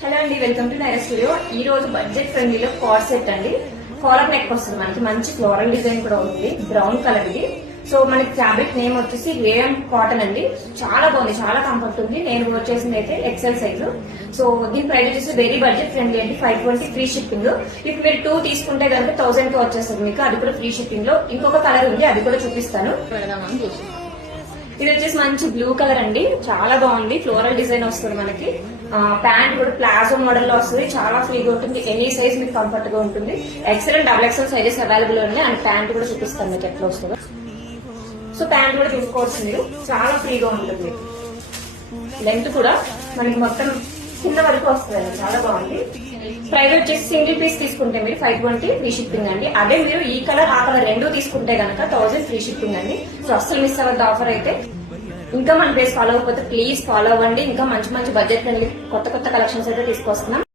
Hello అండి, welcome to Naira studio. ఈ రోజు బడ్జెట్ ఫ్రెండ్లీలో కార్డ్ సెట్ అండి. కాలర్ నెక్ వస్తుంది మనకి. మంచి ఫ్లోరల్ డిజైన్ కూడా ఉంది, బ్రౌన్ కలర్ ఇది. సో మనకి ఫ్యాబ్రిక్ నేమ్ వచ్చేసి రేయన్ కాటన్ అండి. చాలా బాగుంది, చాలా కంఫర్ట్ ఉంది. నేను వచ్చేసింది అయితే ఎక్సెల్ సైజు. సో దీని ప్రైస్ వచ్చేసి వెరీ బడ్జెట్ ఫ్రెండ్లీ అండి. 520 ఫ్రీ షిప్పింగ్. ఇప్పుడు మీరు 2 తీసుకుంటే కనుక 1000 కి వచ్చేస్తుంది మీకు. అది కూడా ఫ్రీ షిప్పింగ్ లో. ఇంకొక కలర్ ఉంది, అది కూడా చూపిస్తాను. ఇది వచ్చేసి మంచి బ్లూ కలర్ అండి. చాలా బాగుంది, ఫ్లోరల్ డిజైన్ వస్తుంది మనకి. ప్యాంట్ కూడా ప్లాజో మోడల్ లో వస్తుంది. చాలా ఫ్రీగా ఉంటుంది. ఎనీ సైజ్ మీకు కంఫర్ట్ గా ఉంటుంది. XL and double XL sizes available ఉన్నాయి. అండ్ ప్యాంట్ కూడా చూపిస్తాను మీకు ఎట్లా వస్తుందో. సో ప్యాంట్ కూడా చూసుకోవచ్చు మీరు. చాలా ఫ్రీగా ఉంటుంది. లెంత్ కూడా మనకి మొత్తం కింద వరకు వస్తుంది. చాలా బాగుంది. ప్రైస్ వచ్చేసి సింగిల్ పీస్ తీసుకుంటే మీరు 520 ఫ్రీ షిప్పింగ్ అండి. అదే మీరు ఈ కలర్ ఆ కలర్ రెండు తీసుకుంటే కనుక 1000 ఫ్రీ షిప్పింగ్ అండి. సో అస్సలు మిస్ అవ్వద్దు ఆఫర్ అయితే. ఇంకా మన పేజ్ ఫాలో అవ్వకపోతే ప్లీజ్ ఫాలో అవ్వండి. ఇంకా మంచి మంచి బడ్జెట్ ఫ్రెండ్లీ కొత్త కొత్త కలెక్షన్స్ అయితే తీసుకొస్తున్నాం.